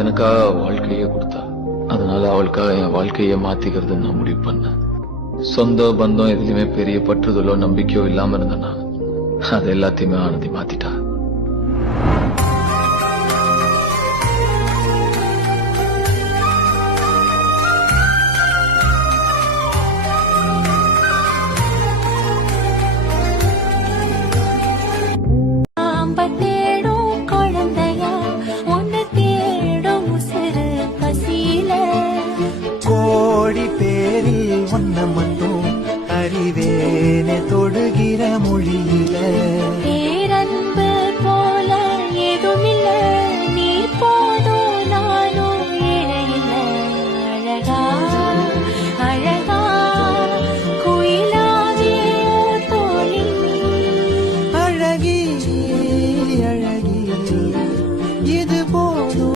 எனக்காக வாழ்க்கையே கொடுத்தா. அதனால அவளுக்காக என் வாழ்க்கையை மாத்திக்கிறது நான் முடிவு பண்ணேன். சொந்த பந்தம் எதுலயுமே பெரிய பற்றுதலோ நம்பிக்கையோ இல்லாம இருந்தேன்னா அது எல்லாத்தையுமே ஆனந்தி மாத்திட்டா. கோடி பேரில் ஒன்ன